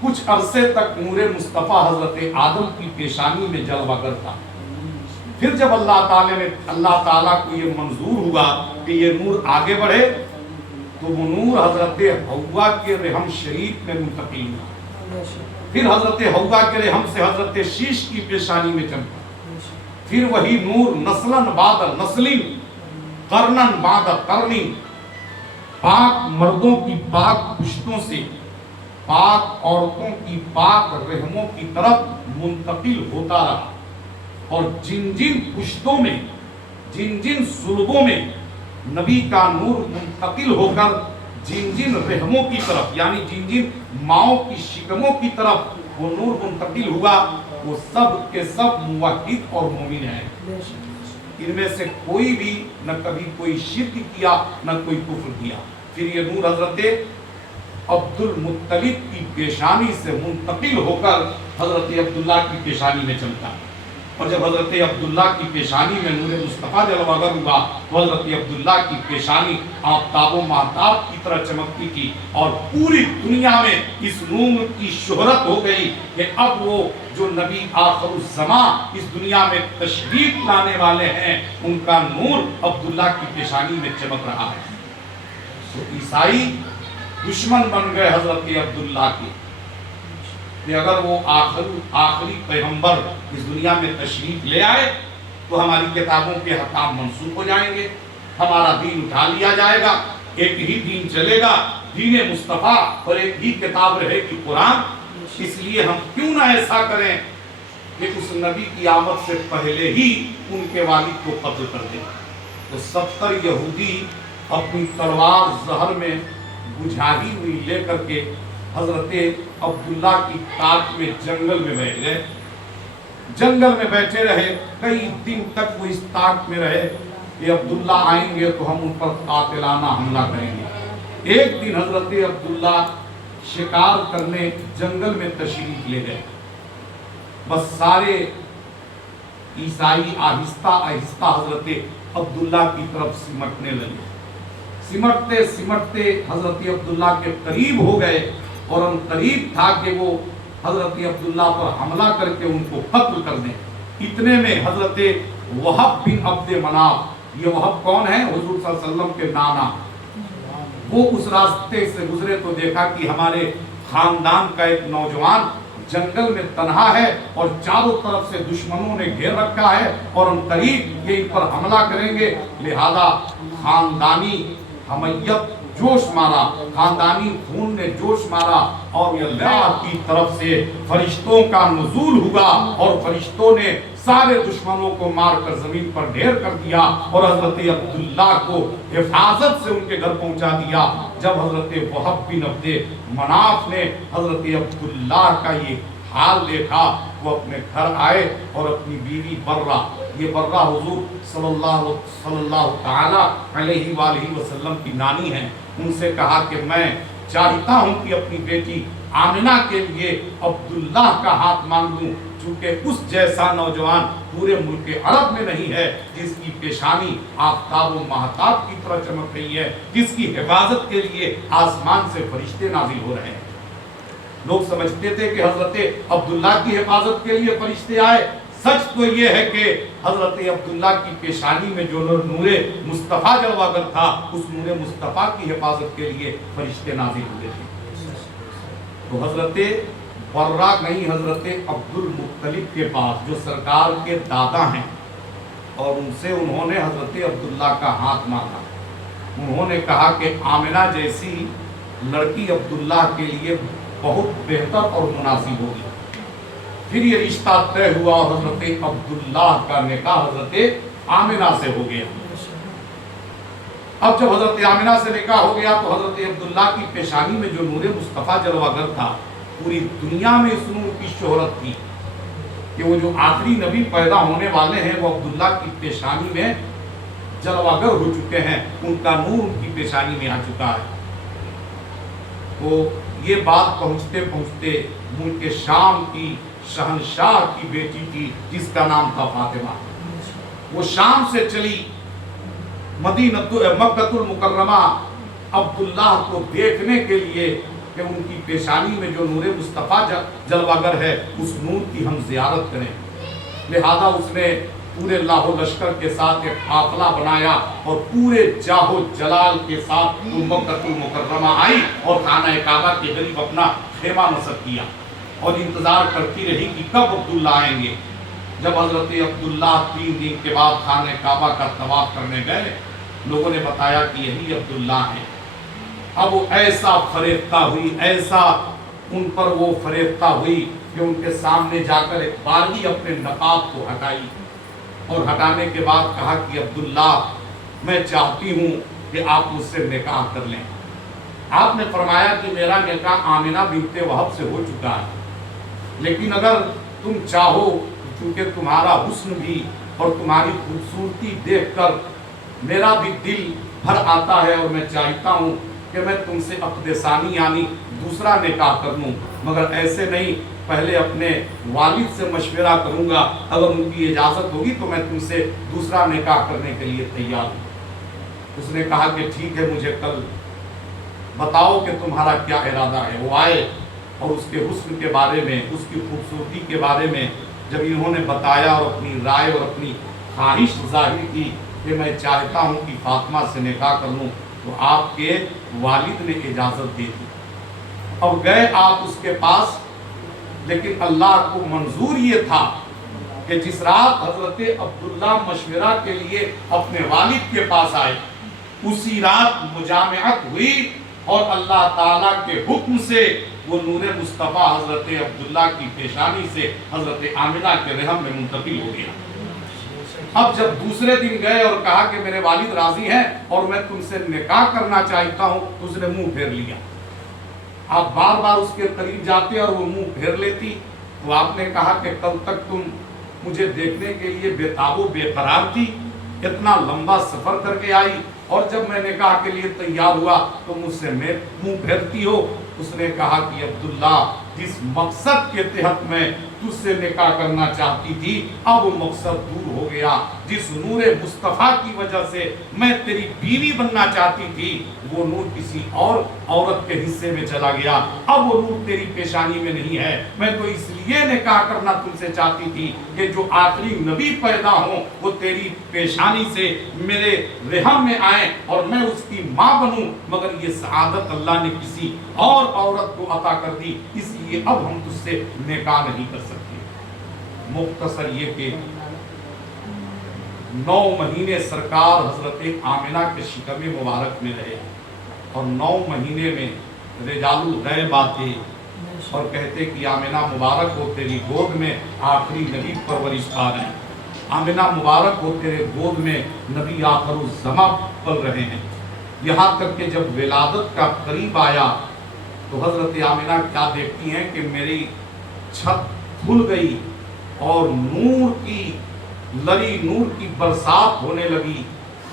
کچھ عرصے تک نور مصطفیٰ حضرت آدم کی پیشانی میں جلوہ گر تھا۔ پھر جب اللہ تعالیٰ کو یہ منظور ہوا کہ یہ نور آگے بڑھے تو وہ نور حضرت حوا کے رحم شریف میں منتقل ہوا۔ پھر حضرت حوا کے رحم سے حضرت شیش کی پیشانی میں چمکا۔ پھر وہی نور نسلن بعد نسلن قرنن بعد قرنن پاک مردوں کی پاک پشتوں سے پاک عورتوں کی پاک رحموں کی طرف منتقل ہوتا رہا، اور جن جن پشتوں میں جن جن صلبوں میں نبی کا نور منتقل ہو کر جن جن رحموں کی طرف یعنی جن جن ماؤں کی شکموں کی طرف وہ نور منتقل ہوا، وہ سب کے سب موحد اور مومن ہیں۔ ان میں سے کوئی بھی نہ کبھی کوئی شرک کیا نہ کوئی کفر کیا۔ پھر یہ نور حضرت عبد المطلب کی پیشانی سے منتقل ہو کر حضرت عبداللہ کی پیشانی میں چمکا، اور جب حضرت عبداللہ کی پیشانی میں نور مصطفیٰ جلوہ گر ہوا تو حضرت عبداللہ کی پیشانی آفتاب و مہتاب کی طرح چمکتی تھی، اور پوری دنیا میں اس نور کی شہرت ہو گئی کہ اب وہ جو نبی آخر الزمان اس دنیا میں تشریف لانے والے ہیں ان کا نور عبداللہ کی پیشانی میں چمک رہا ہے۔ تو عیسائی دشمن بن گئے حضرت عبداللہ کے کہ اگر وہ آخری پیغمبر اس دنیا میں تشریف لے آئے تو ہماری کتابوں کے حکام منسوخ ہو جائیں گے، ہمارا دین اٹھا لیا جائے گا، ایک ہی دین چلے گا، دین مصطفیٰ، اور ایک ہی کتاب رہے گی قرآن۔ اس لیے ہم کیوں نہ ایسا کریں کہ اس نبی کی آمد سے پہلے ہی ان کے والد کو قتل کر دیں۔ تو 70 یہودی اپنی تلوار زہر میں بجھائی ہوئی لے کر کے حضرت عبداللہ کی تاک میں جنگل میں بیٹھ گئے۔ جنگل میں بیٹھے رہے، کئی دن تک وہ اس تاک میں رہے کہ عبداللہ آئیں گے تو ہم ان پر قاتلانہ حملہ کریں گے۔ ایک دن حضرت عبداللہ شکار کرنے جنگل میں تشریف لے گئے، بس سارے عیسائی آہستہ آہستہ حضرت عبداللہ کی طرف سمٹنے لگے۔ سمٹتے سمٹتے حضرت عبداللہ کے قریب ہو گئے، اور ان قریب تھا کہ وہ حضرت عبداللہ پر حملہ کر کے ان کو قتل کر دیں۔ اتنے میں حضرت وہب بن عبد مناف، یہ وہب کون ہے؟ حضور صلی اللہ علیہ وسلم کے نانا، وہ اس راستے سے گزرے تو دیکھا کہ ہمارے خاندان کا ایک نوجوان جنگل میں تنہا ہے اور چاروں طرف سے دشمنوں نے گھیر رکھا ہے، اور ان قریب یہ ان پر حملہ کریں گے، لہذا خاندانی حمیت جوش مارا، خاندانی خون نے جوش مارا، اور یہ اللہ کی طرف سے فرشتوں کا نزول ہوا، اور فرشتوں نے سارے دشمنوں کو مار کر زمین پر ڈھیر کر دیا، اور حضرت عبداللہ کو حفاظت سے ان کے گھر پہنچا دیا۔ جب حضرت وہب بن عبد مناف نے حضرت عبداللہ کا یہ حال دیکھا، وہ اپنے گھر آئے اور اپنی بیوی برہ، یہ برہ حضور صلی اللہ تعالی علیہ وآلہ وسلم کی نانی ہیں، ان سے کہا کہ میں چاہتا ہوں کہ اپنی بیٹی آمنہ کے لیے عبداللہ کا ہاتھ مانگ لوں، چونکہ اس جیسا نوجوان پورے ملک عرب میں نہیں ہے جس کی پیشانی آفتاب و مہتاب کی طرح چمک رہی ہے، جس کی حفاظت کے لیے آسمان سے فرشتے نازل ہو رہے ہیں۔ لوگ سمجھتے تھے کہ حضرت عبداللہ کی حفاظت کے لیے فرشتے آئے، سچ تو یہ ہے کہ حضرت عبداللہ کی پیشانی میں جو نور مصطفیٰ جلوہ گر تھا، اس نور مصطفیٰ کی حفاظت کے لیے فرشتے نازل ہوئے تھے۔ تو حضرت برہ گئی حضرت عبد المطلب کے پاس جو سرکار کے دادا ہیں، اور ان سے انہوں نے حضرت عبداللہ کا ہاتھ مانگا۔ انہوں نے کہا کہ آمنہ جیسی لڑکی عبداللہ کے لیے بہت بہتر اور مناسب ہوگی۔ پھر یہ رشتہ طے ہوا اور حضرت عبداللہ کا نکاح حضرت آمنہ سے ہو گیا۔ اب جب حضرت آمنہ سے نکاح ہو گیا تو حضرت عبداللہ کی پیشانی میں جو نور مصطفیٰ جلوہ گر تھا، پوری دنیا میں اس نور کی شہرت تھی کہ وہ جو آخری نبی پیدا ہونے والے ہیں وہ عبداللہ کی پیشانی میں جلوہ گر ہو چکے ہیں، ان کا نور ان کی پیشانی میں آ چکا ہے۔ تو یہ بات پہنچتے پہنچتے ملک شام کی شہنشاہ کی بیٹی تھی جس کا نام تھا فاطمہ، وہ شام سے چلی مکۃ المکرمہ عبداللہ کو دیکھنے کے لیے کہ ان کی پیشانی میں جو نور مصطفیٰ جلواگر ہے اس نور کی ہم زیارت کریں۔ لہذا اس نے پورے لاہ و لشکر کے ساتھ ایک قافلہ بنایا اور پورے جاہ و جلال کے ساتھ مکۃ المکرمہ آئی اور خانہ کعبہ کے قریب اپنا خیمہ نصب کیا اور انتظار کرتی رہی کہ کب عبداللہ آئیں گے۔ جب حضرت عبداللہ 3 دن کے بعد خانہ کعبہ کا طواف کرنے گئے، لوگوں نے بتایا کہ یہی عبداللہ ہیں۔ اب وہ ایسا فریفتہ ہوئی، ایسا ان پر وہ فریفتہ ہوئی کہ ان کے سامنے جا کر ایک بار بھی اپنے نقاب کو ہٹائی اور ہٹانے کے بعد کہا کہ عبداللہ میں چاہتی ہوں کہ آپ مجھ سے نکاح کر لیں۔ آپ نے فرمایا کہ میرا نکاح آمنہ بنت وہب سے ہو چکا ہے، لیکن اگر تم چاہو، چونکہ تمہارا حسن بھی اور تمہاری خوبصورتی دیکھ کر میرا بھی دل بھر آتا ہے اور میں چاہتا ہوں کہ میں تم سے عقد ثانی یعنی دوسرا نکاح کر لوں، مگر ایسے نہیں، پہلے اپنے والد سے مشورہ کروں گا، اگر ان کی اجازت ہوگی تو میں تم سے دوسرا نکاح کرنے کے لیے تیار ہوں۔ اس نے کہا کہ ٹھیک ہے، مجھے کل بتاؤ کہ تمہارا کیا ارادہ ہے۔ وہ آئے اور اس کے حسن کے بارے میں، اس کی خوبصورتی کے بارے میں جب انہوں نے بتایا اور اپنی رائے اور اپنی خواہش ظاہر کی کہ میں چاہتا ہوں کہ فاطمہ سے نکاح کر لوں، تو آپ کے والد نے اجازت دے دی اور گئے آپ اس کے پاس۔ لیکن اللہ کو منظور یہ تھا کہ جس رات حضرت عبداللہ مشورہ کے لیے اپنے والد کے پاس آئے، اسی رات مجامعت ہوئی اور اللہ تعالیٰ کے حکم سے وہ نور مصطفیٰ حضرت عبداللہ کی پیشانی سے حضرت آمنہ کے رحم میں منتقل ہو گیا۔ اب جب دوسرے دن گئے اور کہا کہ میرے والد راضی ہیں اور میں تم سے نکاح کرنا چاہتا ہوں، تو اس نے منہ پھیر لیا۔ آپ بار بار اس کے قریب جاتے اور وہ منہ پھیر لیتی، تو آپ نے کہا کہ کل تک تم مجھے دیکھنے کے لیے بے تاب و بے قرار تھی، اتنا لمبا سفر کر کے آئی، اور جب میں نکاح کے لیے تیار ہوا تو مجھ سے منہ پھیرتی ہو۔ اس نے کہا کہ عبداللہ، جس مقصد کے تحت میں تجھ سے نکاح کرنا چاہتی تھی، اب وہ مقصد دور ہو گیا۔ جس نور مصطفیٰ کی وجہ سے میں تیری بیوی بننا چاہتی تھی، وہ نور کسی اور عورت کے حصے میں چلا گیا، اب وہ نور تیری پیشانی میں نہیں ہے۔ میں تو اس لیے نکاح کرنا تم سے چاہتی تھی کہ جو آخری نبی پیدا ہوں وہ تیری پیشانی سے میرے رحم میں آئیں اور میں اس کی ماں بنوں، مگر یہ سعادت اللہ نے کسی اور عورت کو عطا کر دی، اس لیے اب ہم تجھ سے نکاح نہیں کر سکتے۔ مختصر یہ کہ 9 مہینے سرکار حضرت آمنہ کے شکم مبارک میں رہے اور 9 مہینے میں رجال الغیب آتے اور کہتے کہ آمنہ مبارک ہو، تیری گود میں آخری نبی پرورش پا رہے ہیں، آمنہ مبارک ہو، تیرے گود میں نبی آخر الزماں پل رہے ہیں۔ یہاں تک کہ جب ولادت کا قریب آیا تو حضرت آمنہ کیا دیکھتی ہیں کہ میری چھت کھل گئی اور نور کی برسات ہونے لگی،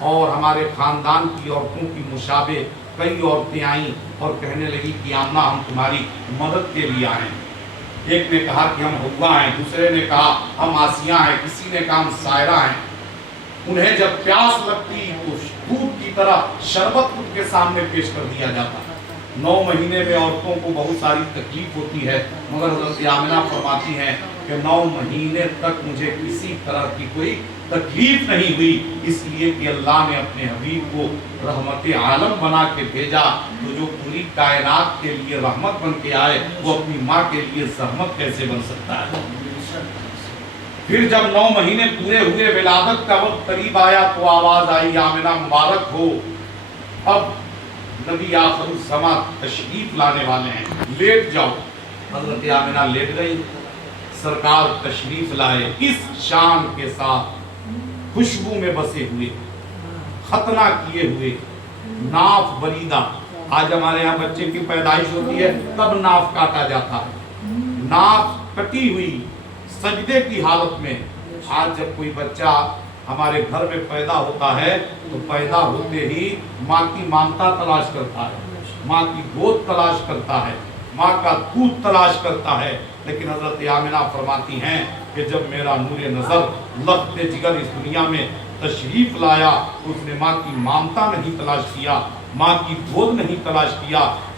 اور ہمارے خاندان کی عورتوں کی مشابہ کئی عورتیں آئیں اور کہنے لگی کہ آمنہ ہم تمہاری مدد کے لیے آئے ہیں۔ ایک نے کہا کہ ہم حوا ہیں، دوسرے نے کہا ہم آسیہ ہیں، کسی نے کہا ہم سائرہ ہیں۔ انہیں جب پیاس لگتی تو دودھ کی طرح شربت ان کے سامنے پیش کر دیا جاتا۔ 9 مہینے میں عورتوں کو بہت ساری تکلیف ہوتی ہے، مگر حضرت آمنہ فرماتی ہیں کہ 9 مہینے تک مجھے کسی طرح کی کوئی تکلیف نہیں ہوئی، اس لیے کہ اللہ نے اپنے حبیب کو رحمت عالم بنا کے بھیجا، تو جو پوری کائنات کے لیے رحمت بن کے آئے وہ اپنی ماں کے لیے زحمت کیسے بن سکتا ہے۔ پھر جب 9 مہینے پورے ہوئے، ولادت کا وقت قریب آیا تو آواز آئی آمنہ مبارک ہو، اب نبی آخر الزماں تشریف لانے والے ہیں، لیٹ جاؤ۔ حضرت آمنہ لیٹ گئی، سرکار تشریف لائے اس شان کے ساتھ، خوشبو میں بسے ہوئے، ختنہ کیے ہوئے، ناف بریدہ۔ آج ہمارے ہاں بچے کی پیدائش ہوتی ہے تب ناف کاٹا جاتا ہے، ناف کٹی ہوئی سجدے کی حالت میں۔ آج جب کوئی بچہ ہمارے گھر میں پیدا ہوتا ہے تو پیدا ہوتے ہی ماں کی مامتا تلاش کرتا ہے، ماں کی گود تلاش کرتا ہے، ماں کا دودھ تلاش کرتا ہے۔ لیکن حضرت آمنہ فرماتی ہیں کہ جب میرا نور نظر لخت جگر اس دنیا میں تشریف لایا تو اس نے ماں کی مامتا نہیں تلاش کیا، ماں کی گود نہیں تلاش کیا،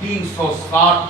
360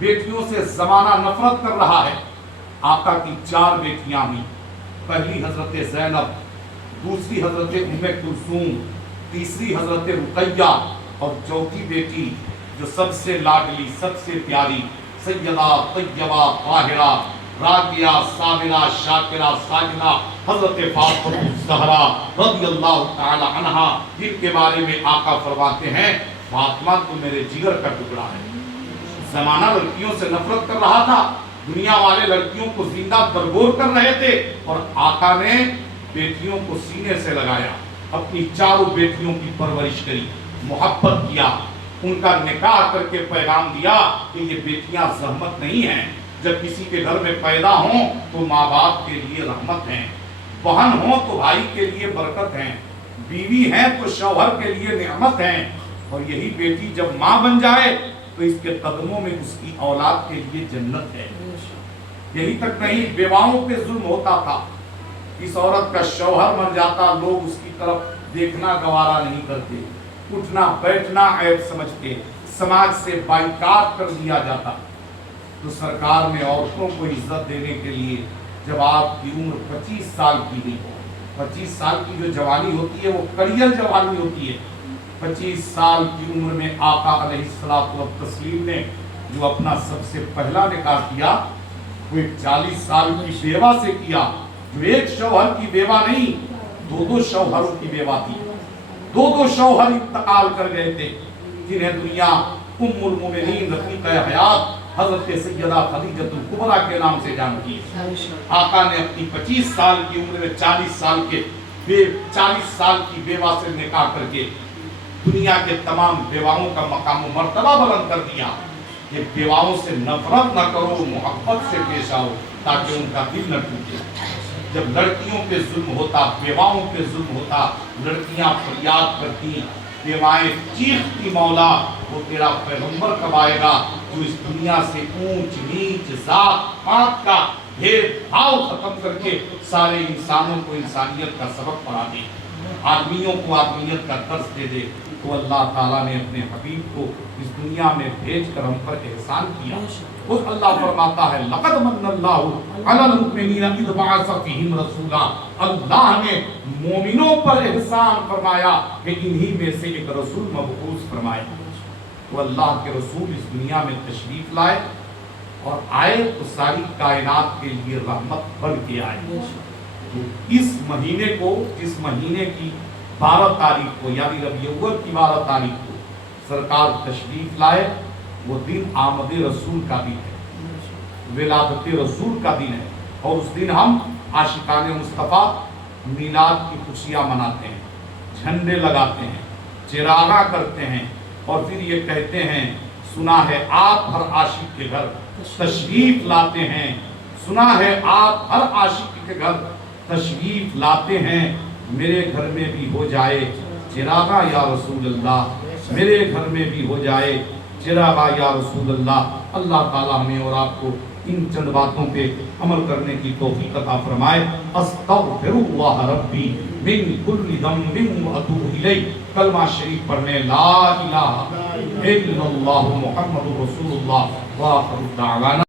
بیٹیوں سے زمانہ نفرت کر رہا ہے۔ آقا کی 4 بیٹیاں ہوئی، پہلی حضرت زینب، دوسری حضرت ام کلثوم، تیسری حضرت رقیہ، اور چوتھی بیٹی جو سب سے لاڈلی، سب سے پیاری، سیدہ طیبہ طاہرہ راقیہ صابرہ شاکرہ ساجدہ حضرت فاطمہ الزہرا رضی اللہ تعالی عنہا، جن کے بارے میں آقا فرماتے ہیں فاطمہ تو میرے جگر کا ٹکڑا ہے۔ زمانہ لڑکیوں سے نفرت کر رہا تھا، دنیا والے لڑکیوں کو زندہ درگور کر رہے تھے، اور آقا نے بیٹیوں کو سینے سے لگایا، اپنی 4 بیٹیوں کی پرورش کری، محبت کیا، ان کا نکاح کر کے پیغام دیا کہ یہ بیٹیاں زحمت نہیں ہیں، جب کسی کے گھر میں پیدا ہوں تو ماں باپ کے لیے رحمت ہیں، بہن ہوں تو بھائی کے لیے برکت ہیں، بیوی ہیں تو شوہر کے لیے نعمت ہیں، اور یہی بیٹی جب ماں بن جائے تو اس کے قدموں میں اس کی اولاد کے لیے جنت ہے۔ یہی تک نہیں، بیواؤں پہ ظلم ہوتا تھا، اس عورت کا شوہر مر جاتا لوگ اس کی طرف دیکھنا گوارا نہیں کرتے، اٹھنا بیٹھنا عیب سمجھتے، سماج سے بائیکاٹ کر دیا جاتا۔ تو سرکار نے عورتوں کو عزت دینے کے لیے جب آپ کی عمر 25 سال کی ہوئی، 25 سال کی جو جوانی ہوتی ہے وہ کڑیل جوانی ہوتی ہے، 25 سال کی عمر میں آقا علیہ الصلوۃ والتسلیم نے جو اپنا سب سے پہلا نکاح کیا وہ ایک 40 سال کی بیوہ سے کیا، جو ایک شوہر کی بیوہ نہیں، 2 شوہروں کی بیوہ تھی، 2 شوہر انتقال کر گئے تھے، جنہیں دنیا ام المومنین رفیقہ حیات حضرت سیدہ خدیجہ الکبریٰ کے نام سے جانتی ہے۔ آقا نے اپنی 25 سال کی عمر میں 40 سال کی بیوہ سے نکاح کر کے دنیا کے تمام بیواؤں کا مقام و مرتبہ بلند کر دیا کہ بیواؤں سے نفرت نہ کرو، محبت سے پیش آؤ تاکہ ان کا دل نہ ٹوٹے۔ جب لڑکیوں پہ ظلم ہوتا، بیواؤں پہ ظلم ہوتا، لڑکیاں فریاد کرتی، بیوائیں چیختی، مولا وہ تیرا پیغمبر کب آئے گا جو اس دنیا سے اونچ نیچ ذات پات کا بھید بھاؤ ختم کر کے سارے انسانوں کو انسانیت کا سبق پڑھا دے، آدمیوں کو آدمیت کا درس دے دے۔ تو اللہ تعالیٰ نے اپنے حبیب کو اس دنیا میں بھیج کر ہم پر احسان کیا۔ خود اللہ فرماتا ہے لقد من اللہ علی المؤمنین اذ بعث فیہم رسولا، اللہ نے مومنوں پر احسان فرمایا کہ انہی میں سے ایک رسول مبعوث فرمائے۔ تو اللہ کے رسول اس دنیا میں تشریف لائے، اور آئے تو ساری کائنات کے لیے رحمت بن کے آئے۔ تو اس مہینے کو، اس مہینے کی 12 تاریخ کو یعنی ربیع الاول کی 12 تاریخ کو سرکار تشریف لائے، وہ دن آمد رسول کا دن ہے، ولادت رسول کا دن ہے، اور اس دن ہم عاشقان مصطفیٰ میلاد کی خوشیاں مناتے ہیں، جھنڈے لگاتے ہیں، چراغاں کرتے ہیں، اور پھر یہ کہتے ہیں سنا ہے آپ ہر عاشق کے گھر تشریف لاتے ہیں، سنا ہے آپ ہر عاشق کے گھر تشریف لاتے ہیں، میرے گھر میں بھی ہو جائے چراغاں یا رسول اللہ، میرے گھر میں بھی ہو جائے چراغاں یا رسول اللہ۔ اللہ تعالیٰ ہمیں اور آپ کو ان چند باتوں پہ عمل کرنے کی توفیق عطا فرمائے۔ استغفر اللہ ربی من کل ذنب واتوب الیہ، کلمہ شریف پڑھنے لا الہ الا اللہ محمد رسول اللہ، وآخر دعوانا